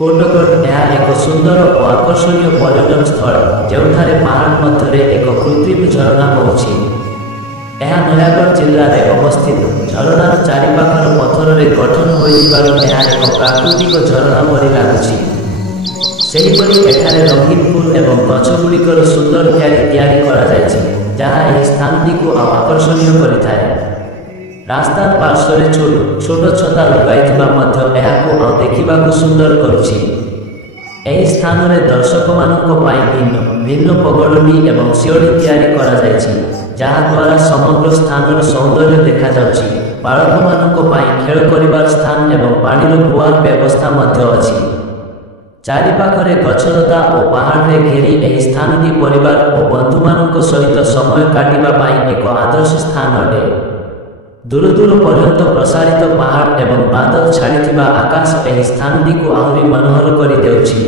कोटगढ़ यह एक सुंदर और आकर्षणीय पर्यटन स्थल जोठारे पहाड़ मध्य एक कृत्रिम झरणा बहुछि। यह नयागढ़ जिले में अवस्थित झरणार चारिपाखर पथर रे गठन होइबारु यह एक प्राकृतिक झरणा परि लागुछि। सेहिपरि एठारे रंगीन फूल एवं गछगुड़िकर सुंदर तैयारी करा जायछि जहाँ एही स्थानटी को आकर्षणीय करिथाय। रास्ता पार्श्व छोट छता लगाइथिबा मध्य एहाको देखिबाकू सुंदर करुछि। एही स्थान में दर्शक मानक पाई भिन्न भिन्न पगडुली एवं सिओड़ी तैयारी करा जायछि जहाँ द्वारा समग्र स्थान सौंदर्य देखा जाउछि। बालक मानक पाई खेल करिबार स्थान एवं पानीर कुआर व्यवस्था मध्य अछि। चारिपाखरे गछलता और पहाड़ रे घेरी एही स्थानटी परिवार और बंधु मानक सहित समय काटिबा पाई एक आदर्श स्थान अटे। दूर दूर पर्यंत प्रसारित पहाड़ एवं बादल छाड़ी आकाश एही स्थानटी को आहरी मनोहर कर देउछि।